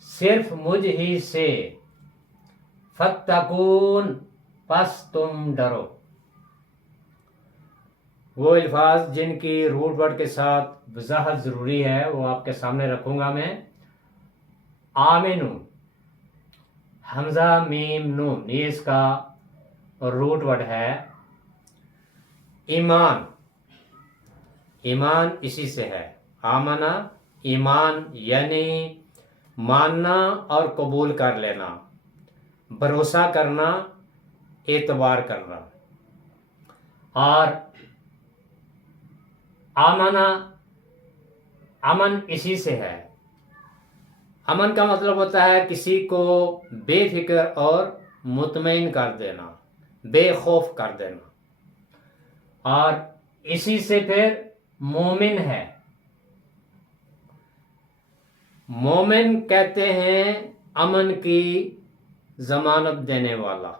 صرف مجھ ہی سے، فتقون پس تم ڈرو۔ وہ الفاظ جن کی روٹ ورڈ کے ساتھ وضاحت ضروری ہے وہ آپ کے سامنے رکھوں گا میں۔ آمنو، حمزہ میم نون، یہ اس کا روٹ ورڈ ہے۔ ایمان، ایمان اسی سے ہے، آمنا ایمان یعنی ماننا اور قبول کر لینا، بھروسہ کرنا، اعتبار کرنا۔ اور آمنا، امن اسی سے ہے۔ امن کا مطلب ہوتا ہے کسی کو بے فکر اور مطمئن کر دینا، بے خوف کر دینا۔ اور اسی سے پھر مومن ہے۔ مومن کہتے ہیں امن کی ضمانت دینے والا،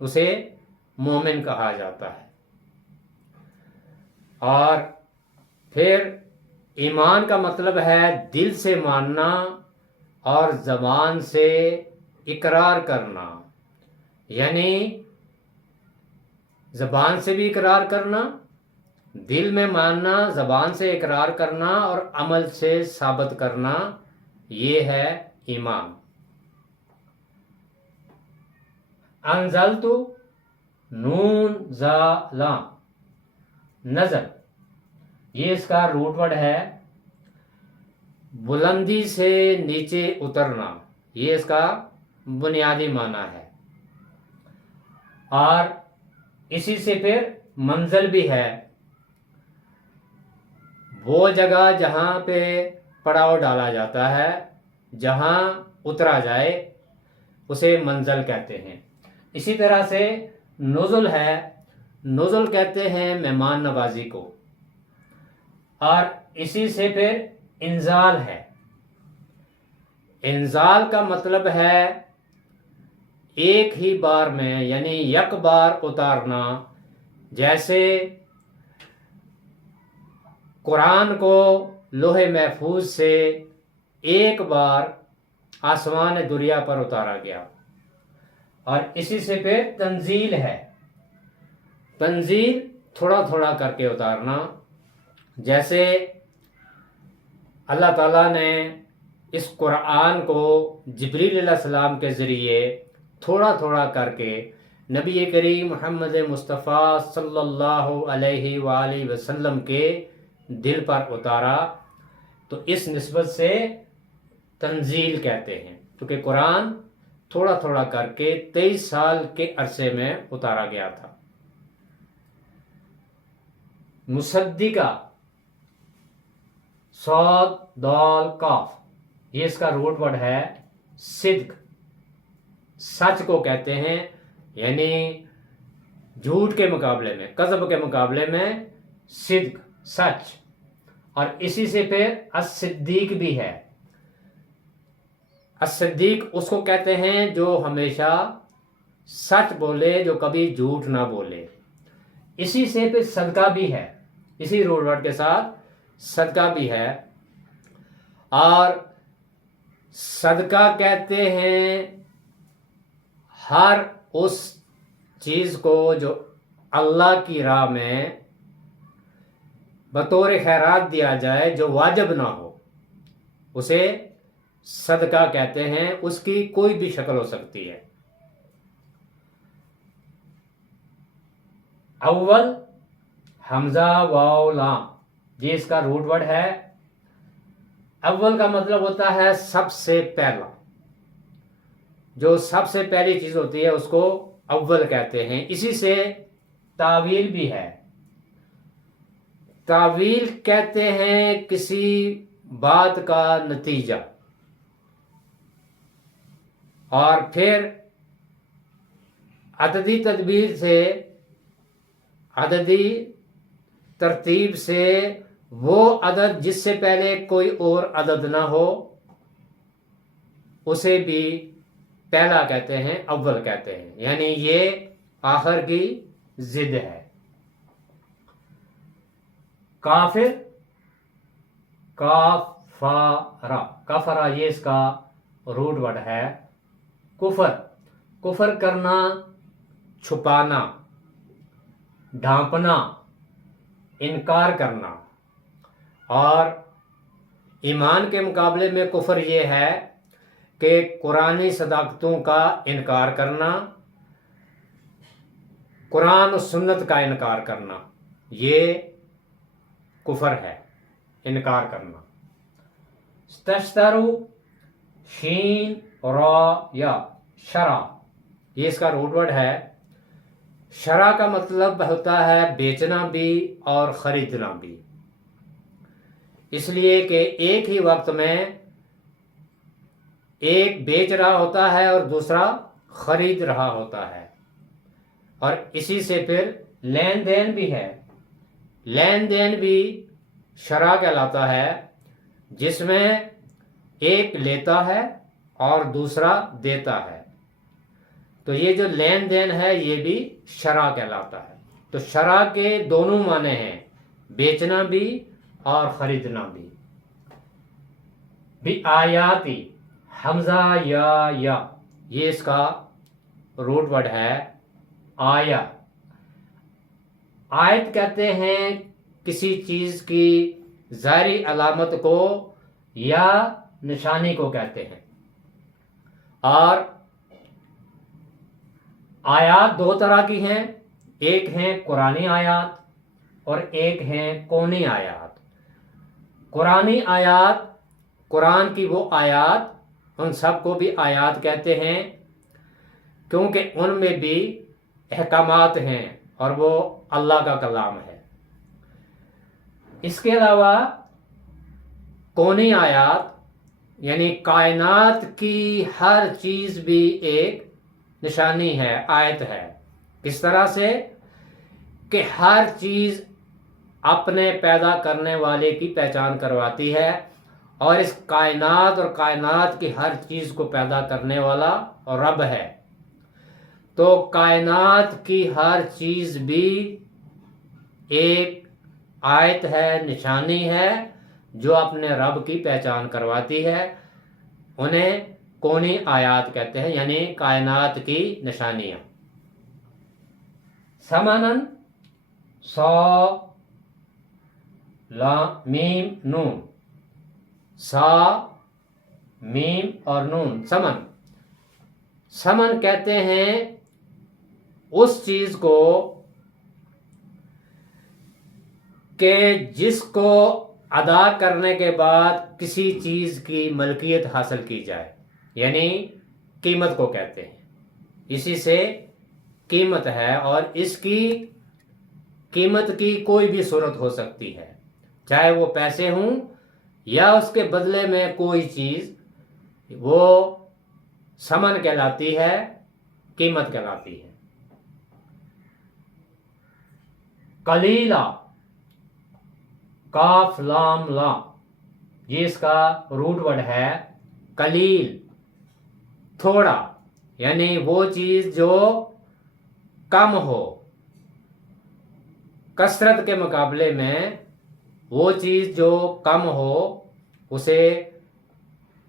اسے مومن کہا جاتا ہے۔ اور پھر ایمان کا مطلب ہے دل سے ماننا اور زبان سے اقرار کرنا، یعنی زبان سے بھی اقرار کرنا، دل میں ماننا، زبان سے اقرار کرنا اور عمل سے ثابت کرنا، یہ ہے ایمان۔ انزلت، نون زا لام، نزل، یہ اس کا روٹ ورڈ ہے۔ بلندی سے نیچے اترنا، یہ اس کا بنیادی معنی ہے۔ اور اسی سے پھر منزل بھی ہے، وہ جگہ جہاں پہ پڑاؤ ڈالا جاتا ہے، جہاں اترا جائے اسے منزل کہتے ہیں۔ اسی طرح سے نزل ہے، نزل کہتے ہیں مہمان نوازی کو۔ اور اسی سے پھر انزال ہے۔ انزال کا مطلب ہے ایک ہی بار میں، یعنی یک بار اتارنا، جیسے قرآن کو لوح محفوظ سے ایک بار آسمان دنیا پر اتارا گیا۔ اور اسی سے پھر تنزیل ہے، تنزیل تھوڑا تھوڑا کر کے اتارنا، جیسے اللہ تعالیٰ نے اس قرآن کو جبریل علیہ السلام کے ذریعے تھوڑا تھوڑا کر کے نبی کریم محمد مصطفیٰ صلی اللہ علیہ وآلہ وسلم کے دل پر اتارا، تو اس نسبت سے تنزیل کہتے ہیں، کیونکہ قرآن تھوڑا تھوڑا کر کے 23 سال کے عرصے میں اتارا گیا تھا۔ مصدقہ، صاد دال کاف، یہ اس کا روٹ ورڈ ہے۔ صدق، سچ کو کہتے ہیں، یعنی جھوٹ کے مقابلے میں، کذب کے مقابلے میں صدق، سچ۔ اور اسی سے پھر الصدیق بھی ہے۔ الصدیق اس کو کہتے ہیں جو ہمیشہ سچ بولے، جو کبھی جھوٹ نہ بولے۔ اسی سے پھر صدقہ بھی ہے، اسی روٹ ورڈ کے ساتھ صدقہ بھی ہے۔ اور صدقہ کہتے ہیں ہر اس چیز کو جو اللہ کی راہ میں بطور خیرات دیا جائے، جو واجب نہ ہو، اسے صدقہ کہتے ہیں۔ اس کی کوئی بھی شکل ہو سکتی ہے۔ اول، حمزہ واو لام، یہ اس کا روٹ ورڈ ہے۔ اول کا مطلب ہوتا ہے سب سے پہلا، جو سب سے پہلی چیز ہوتی ہے اس کو اول کہتے ہیں۔ اسی سے تاویل بھی ہے۔ تاویل کہتے ہیں کسی بات کا نتیجہ۔ اور پھر عددی تدبیر سے، عددی ترتیب سے وہ عدد جس سے پہلے کوئی اور عدد نہ ہو اسے بھی پہلا کہتے ہیں، اول کہتے ہیں، یعنی یہ آخر کی ضد ہے۔ کافر، کاف کفارا، کفرا یہ اس کا روٹ ورڈ ہے کفر، کفر کرنا، چھپانا، ڈھانپنا، انکار کرنا۔ اور ایمان کے مقابلے میں کفر یہ ہے کہ قرآنی صداقتوں کا انکار کرنا، قرآن و سنت کا انکار کرنا، یہ کفر ہے، انکار کرنا۔ تشترو، شین را یا شرع، یہ اس کا روٹ ورڈ ہے۔ شرع کا مطلب ہوتا ہے بیچنا بھی اور خریدنا بھی، اس لیے کہ ایک ہی وقت میں ایک بیچ رہا ہوتا ہے اور دوسرا خرید رہا ہوتا ہے، اور اسی سے پھر لین دین بھی ہے۔ لین دین بھی شرع کہلاتا ہے، جس میں ایک لیتا ہے اور دوسرا دیتا ہے، تو یہ جو لین دین ہے یہ بھی شرع کہلاتا ہے۔ تو شرع کے دونوں معنی ہیں، بیچنا بھی اور خریدنا بھی۔ بھی آیاتی، حمزہ یا یہ اس کا روٹ ورڈ ہے آیا۔ آیت کہتے ہیں کسی چیز کی ظاہری علامت کو یا نشانی کو کہتے ہیں۔ اور آیات دو طرح کی ہیں، ایک ہیں قرآنی آیات اور ایک ہیں کونی آیات۔ قرآنی آیات، قرآن کی وہ آیات، ان سب کو بھی آیات کہتے ہیں کیونکہ ان میں بھی احکامات ہیں اور وہ اللہ کا کلام ہے۔ اس کے علاوہ کونی آیات یعنی کائنات کی ہر چیز بھی ایک نشانی ہے، آیت ہے۔ کس طرح سے کہ ہر چیز اپنے پیدا کرنے والے کی پہچان کرواتی ہے، اور اس کائنات اور کائنات کی ہر چیز کو پیدا کرنے والا رب ہے۔ تو کائنات کی ہر چیز بھی ایک آیت ہے، نشانی ہے، جو اپنے رب کی پہچان کرواتی ہے۔ انہیں کونی آیات کہتے ہیں، یعنی کائنات کی نشانیاں۔ سمنن، سا میم نون، سا میم اور نون، سمن۔ سمن کہتے ہیں اس چیز کو کہ جس کو ادا کرنے کے بعد کسی چیز کی ملکیت حاصل کی جائے، یعنی قیمت کو کہتے ہیں۔ اسی سے قیمت ہے، اور اس کی قیمت کی کوئی بھی صورت ہو سکتی ہے، چاہے وہ پیسے ہوں یا اس کے بدلے میں کوئی چیز، وہ ثمن کہلاتی ہے، قیمت کہلاتی ہے۔ قلیلہ، کاف لام لا، یہ اس کا روٹ ورڈ ہے قلیل، تھوڑا، یعنی وہ چیز جو کم ہو، کثرت کے مقابلے میں وہ چیز جو کم ہو اسے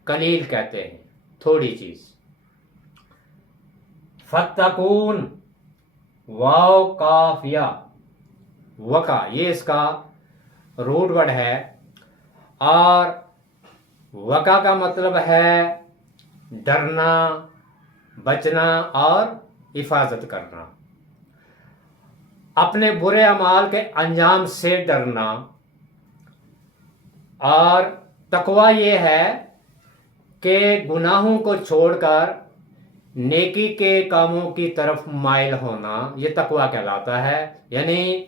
قلیل کہتے ہیں، تھوڑی چیز۔ فتقون، واو کاف یا، وقع، یہ اس کا روٹ ورڈ ہے، اور وقع کا مطلب ہے ڈرنا، بچنا اور حفاظت کرنا، اپنے برے اعمال کے انجام سے ڈرنا۔ اور تقویٰ یہ ہے کہ گناہوں کو چھوڑ کر نیکی کے کاموں کی طرف مائل ہونا، یہ تقویٰ کہلاتا ہے، یعنی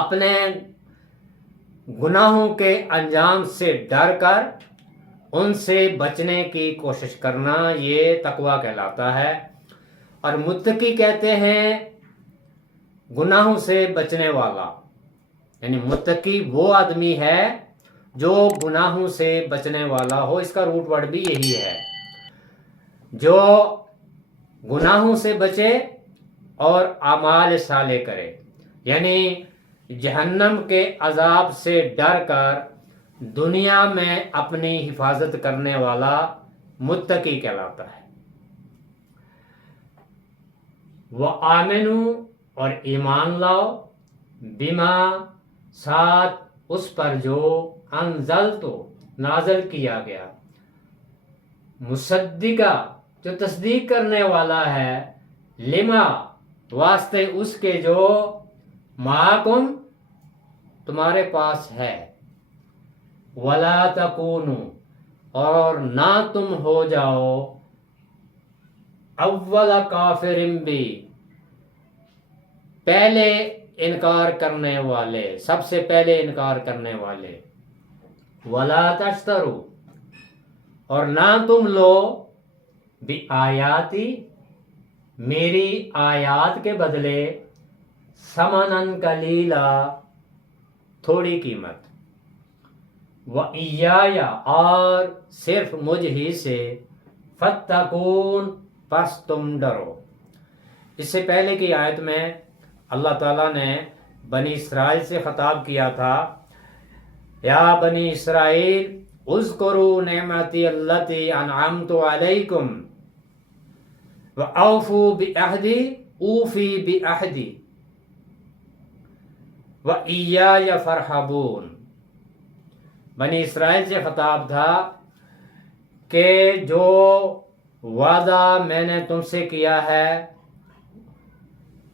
اپنے گناہوں کے انجام سے ڈر کر ان سے بچنے کی کوشش کرنا، یہ تقویٰ کہلاتا ہے۔ اور متقی کہتے ہیں گناہوں سے بچنے والا، یعنی متقی وہ آدمی ہے جو گناہوں سے بچنے والا ہو، اس کا روٹ ورڈ بھی یہی ہے، جو گناہوں سے بچے اور اعمال صالح کرے، یعنی جہنم کے عذاب سے ڈر کر دنیا میں اپنی حفاظت کرنے والا متقی کہلاتا ہے۔ وَآمِنُوا اور ایمان لاؤ، بما ساتھ اس پر جو انزلتو نازل کیا گیا، مصدقہ جو تصدیق کرنے والا ہے، لما واسطے اس کے جو معکم تمہارے پاس ہے، ولا تکونوا اور نہ تم ہو جاؤ، اول کافر بھی پہلے انکار کرنے والے، سب سے پہلے انکار کرنے والے، ولا تشترو اور نہ تم لو بآیاتی میری آیات کے بدلے ثمنً قلیلا تھوڑی قیمت، وَإِيَّايَ اور صرف مجھ ہی سے، فَاتَّقُونَ پس تم ڈرو۔ اس سے پہلے کی آیت میں اللہ تعالیٰ نے بنی اسرائیل سے خطاب کیا تھا، یا بنی اسرائیل اذکروا نعمتی اللتی انعمت علیکم وَأَوْفُوا بِعَہْدِی اوفی بعہدی وَإِيَّايَ فَارْہَبُونَ۔ بنی اسرائیل سے خطاب تھا کہ جو وعدہ میں نے تم سے کیا ہے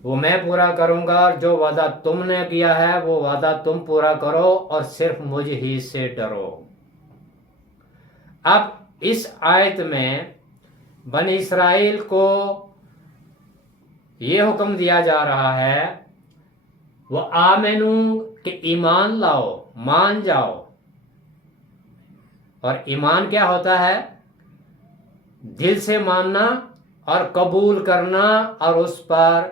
وہ میں پورا کروں گا، اور جو وعدہ تم نے کیا ہے وہ وعدہ تم پورا کرو، اور صرف مجھ ہی سے ڈرو۔ اب اس آیت میں بنی اسرائیل کو یہ حکم دیا جا رہا ہے، وَآمِنُوا کہ ایمان لاؤ، مان جاؤ۔ اور ایمان کیا ہوتا ہے؟ دل سے ماننا اور قبول کرنا اور اس پر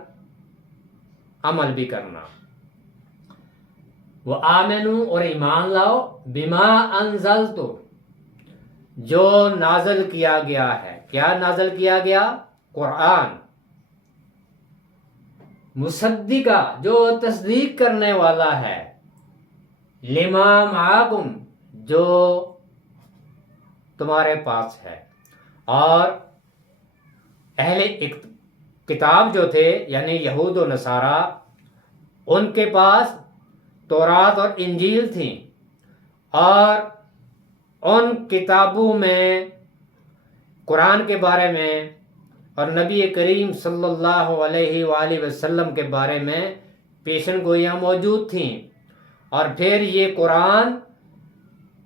عمل بھی کرنا۔ وَآمِنُوا اور ایمان لاؤ، بما انزلتو جو نازل کیا گیا ہے۔ کیا نازل کیا گیا؟ قرآن۔ مصدقہ جو تصدیق کرنے والا ہے، لما معکم جو تمہارے پاس ہے۔ اور اہل کتاب جو تھے یعنی یہود و نصارہ، ان کے پاس تورات اور انجیل تھیں، اور ان کتابوں میں قرآن کے بارے میں اور نبی کریم صلی اللہ علیہ وآلہ وسلم کے بارے میں پیشن گوئیاں موجود تھیں، اور پھر یہ قرآن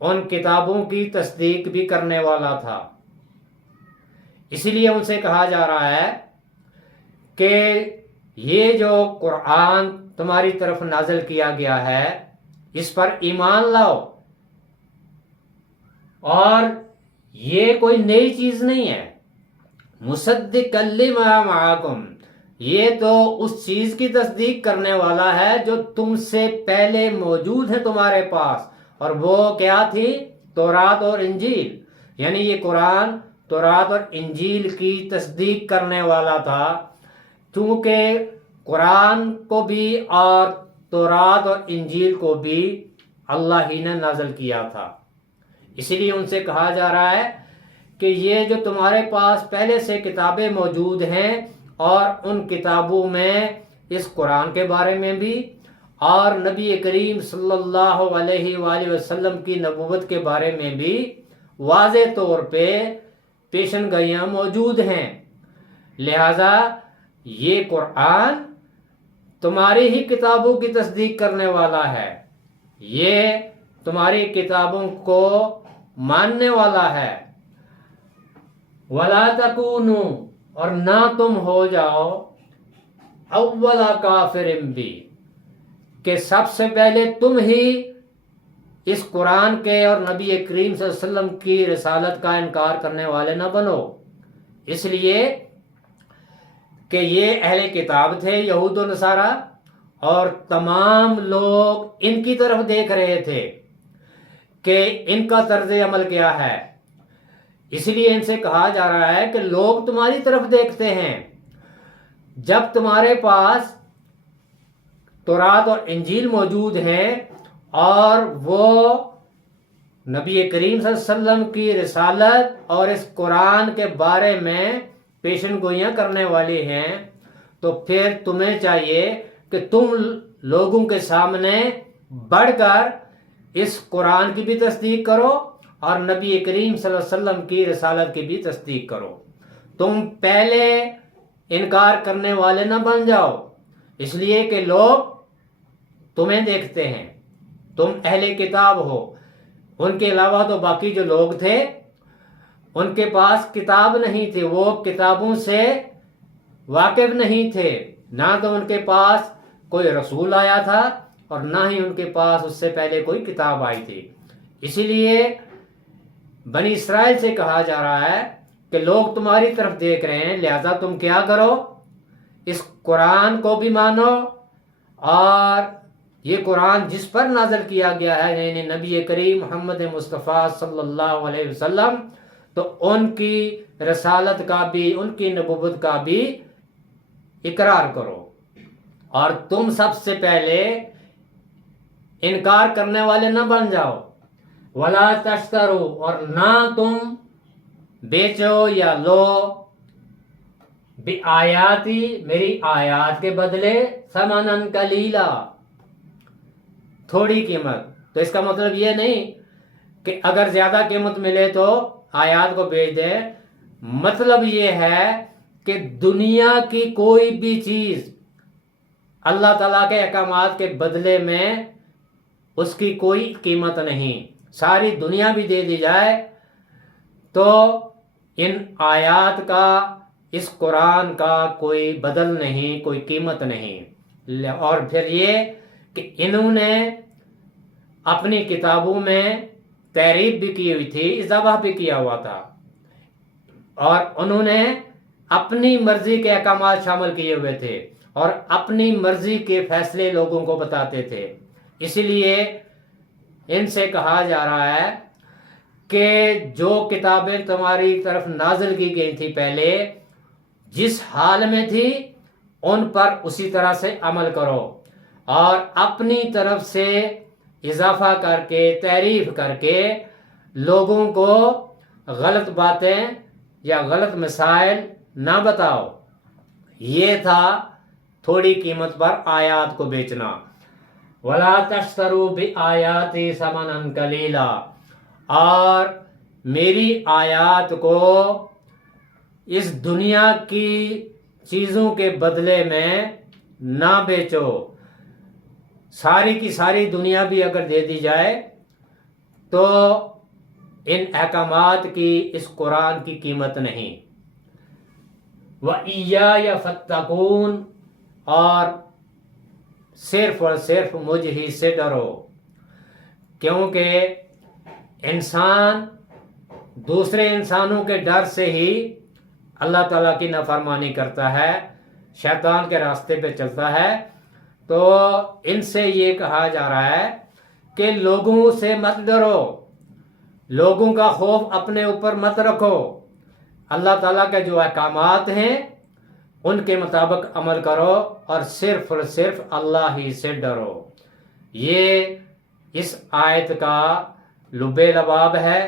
ان کتابوں کی تصدیق بھی کرنے والا تھا۔ اسی لیے ان سے کہا جا رہا ہے کہ یہ جو قرآن تمہاری طرف نازل کیا گیا ہے اس پر ایمان لاؤ، اور یہ کوئی نئی چیز نہیں ہے۔ مصدقا لما معکم یہ تو اس چیز کی تصدیق کرنے والا ہے جو تم سے پہلے موجود ہے تمہارے پاس، اور وہ کیا تھی؟ تورات اور انجیل، یعنی یہ قرآن تورات اور انجیل کی تصدیق کرنے والا تھا، کیونکہ قرآن کو بھی اور تورات اور انجیل کو بھی اللہ ہی نے نازل کیا تھا۔ اسی لیے ان سے کہا جا رہا ہے کہ یہ جو تمہارے پاس پہلے سے کتابیں موجود ہیں، اور ان کتابوں میں اس قرآن کے بارے میں بھی اور نبی کریم صلی اللہ علیہ وآلہ وسلم کی نبوت کے بارے میں بھی واضح طور پہ پیشن گوئیاں موجود ہیں، لہذا یہ قرآن تمہاری ہی کتابوں کی تصدیق کرنے والا ہے، یہ تمہاری کتابوں کو ماننے والا ہے۔ وَلَا تَكُونُوا اور نہ تم ہو جاؤ، اول کافر بھی کہ سب سے پہلے تم ہی اس قرآن کے اور نبی کریم صلی اللہ علیہ وسلم کی رسالت کا انکار کرنے والے نہ بنو، اس لیے کہ یہ اہل کتاب تھے یہود و نصارہ، اور تمام لوگ ان کی طرف دیکھ رہے تھے کہ ان کا طرز عمل کیا ہے۔ اس لیے ان سے کہا جا رہا ہے کہ لوگ تمہاری طرف دیکھتے ہیں، جب تمہارے پاس تورات اور انجیل موجود ہیں اور وہ نبی کریم صلی اللہ علیہ وسلم کی رسالت اور اس قرآن کے بارے میں پیشن گوئیاں کرنے والے ہیں، تو پھر تمہیں چاہیے کہ تم لوگوں کے سامنے بڑھ کر اس قرآن کی بھی تصدیق کرو اور نبی کریم صلی اللہ علیہ وسلم کی رسالت کی بھی تصدیق کرو۔ تم پہلے انکار کرنے والے نہ بن جاؤ، اس لیے کہ لوگ تمہیں دیکھتے ہیں، تم اہل کتاب ہو۔ ان کے علاوہ تو باقی جو لوگ تھے ان کے پاس کتاب نہیں تھی، وہ کتابوں سے واقف نہیں تھے، نہ تو ان کے پاس کوئی رسول آیا تھا اور نہ ہی ان کے پاس اس سے پہلے کوئی کتاب آئی تھی۔ اسی لیے بنی اسرائیل سے کہا جا رہا ہے کہ لوگ تمہاری طرف دیکھ رہے ہیں، لہذا تم کیا کرو، اس قرآن کو بھی مانو، اور یہ قرآن جس پر نازل کیا گیا ہے یعنی نبی کریم محمد مصطفیٰ صلی اللہ علیہ وسلم، تو ان کی رسالت کا بھی، ان کی نبوت کا بھی اقرار کرو، اور تم سب سے پہلے انکار کرنے والے نہ بن جاؤ۔ ولا تشترو، اور نہ تم بیچو یا لو، بآیاتی، میری آیات کے بدلے، ثمنن قلیلا، تھوڑی قیمت۔ تو اس کا مطلب یہ نہیں کہ اگر زیادہ قیمت ملے تو آیات کو بیچ دیں، مطلب یہ ہے کہ دنیا کی کوئی بھی چیز اللہ تعالیٰ کے احکامات کے بدلے میں اس کی کوئی قیمت نہیں۔ ساری دنیا بھی دے دی جائے تو ان آیات کا، اس قرآن کا کوئی بدل نہیں، کوئی قیمت نہیں۔ اور پھر یہ کہ انہوں نے اپنی کتابوں میں تحریف بھی کی ہوئی تھی، اضافہ بھی کیا ہوا تھا، اور انہوں نے اپنی مرضی کے احکامات شامل کیے ہوئے تھے اور اپنی مرضی کے فیصلے لوگوں کو بتاتے تھے۔ اسی لیے ان سے کہا جا رہا ہے کہ جو کتابیں تمہاری طرف نازل کی گئی تھی پہلے، جس حال میں تھی ان پر اسی طرح سے عمل کرو، اور اپنی طرف سے اضافہ کر کے، تعریف کر کے لوگوں کو غلط باتیں یا غلط مسائل نہ بتاؤ۔ یہ تھا تھوڑی قیمت پر آیات کو بیچنا۔ وَلَا تَشْتَرُوا بِآيَاتِي ثَمَنًا قَلِيلًا، اور میری آیات کو اس دنیا کی چیزوں کے بدلے میں نہ بیچو۔ ساری کی ساری دنیا بھی اگر دے دی جائے تو ان احکامات کی، اس قرآن کی قیمت نہیں۔ وَإِيَّايَ فَاتَّقُونِ، اور صرف اور صرف مجھ ہی سے ڈرو، کیونکہ انسان دوسرے انسانوں کے ڈر سے ہی اللہ تعالیٰ کی نافرمانی کرتا ہے، شیطان کے راستے پہ چلتا ہے۔ تو ان سے یہ کہا جا رہا ہے کہ لوگوں سے مت ڈرو، لوگوں کا خوف اپنے اوپر مت رکھو، اللہ تعالیٰ کے جو احکامات ہیں ان کے مطابق عمل کرو اور صرف اور صرف اللہ ہی سے ڈرو۔ یہ اس آیت کا لب لباب ہے۔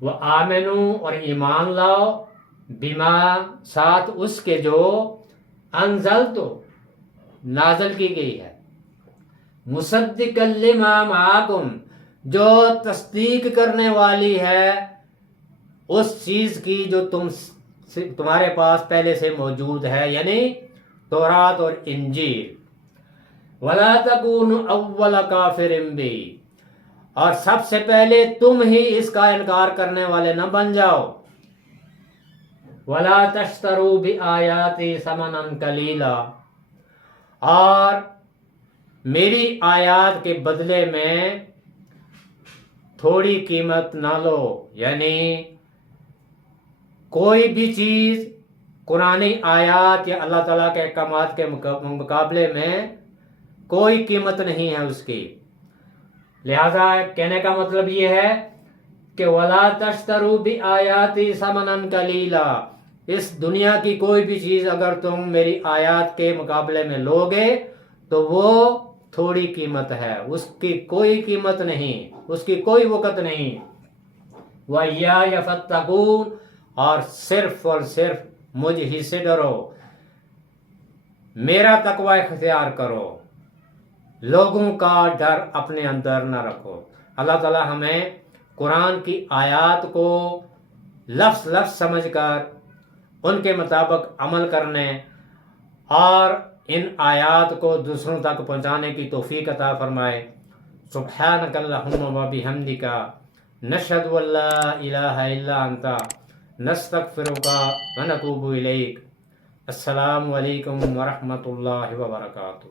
وَآمِنُوا، اور ایمان لاؤ، بما، ساتھ اس کے جو انزلت، نازل کی گئی ہے، مصدقا لما معکم، جو تصدیق کرنے والی ہے اس چیز کی جو تمہارے پاس پہلے سے موجود ہے، یعنی تورات اور انجیل۔ وَلَا تَكُونُوا أَوَّلَ كَافِرٍ بِهِ، اور سب سے پہلے تم ہی اس کا انکار کرنے والے نہ بن جاؤ۔ وَلَا تَشْتَرُوا بِآيَاتِي ثَمَنًا قَلِيلًا، اور میری آیات کے بدلے میں تھوڑی قیمت نہ لو، یعنی کوئی بھی چیز قرآنی آیات یا اللہ تعالیٰ کے احکامات کے مقابلے میں کوئی قیمت نہیں ہے اس کی۔ لہذا کہنے کا مطلب یہ ہے کہ وَلَا تَشْتَرُوا بِآيَاتِي ثَمَنًا قَلِيلًا، اس دنیا کی کوئی بھی چیز اگر تم میری آیات کے مقابلے میں لوگے تو وہ تھوڑی قیمت ہے، اس کی کوئی قیمت نہیں، اس کی کوئی وقت نہیں۔ وَإِيَّايَ فَاتَّقُونِ، اور صرف مجھ ہی سے ڈرو، میرا تقوی اختیار کرو، لوگوں کا ڈر اپنے اندر نہ رکھو۔ اللہ تعالی ہمیں قرآن کی آیات کو لفظ لفظ سمجھ کر ان کے مطابق عمل کرنے اور ان آیات کو دوسروں تک پہنچانے کی توفیق عطا فرمائے۔ سبحانک اللہم و بحمدک، نشہد ان لا الہ الا انت، نستغفرک و نتوب الیک۔ السلام علیکم ورحمۃ اللہ وبرکاتہ۔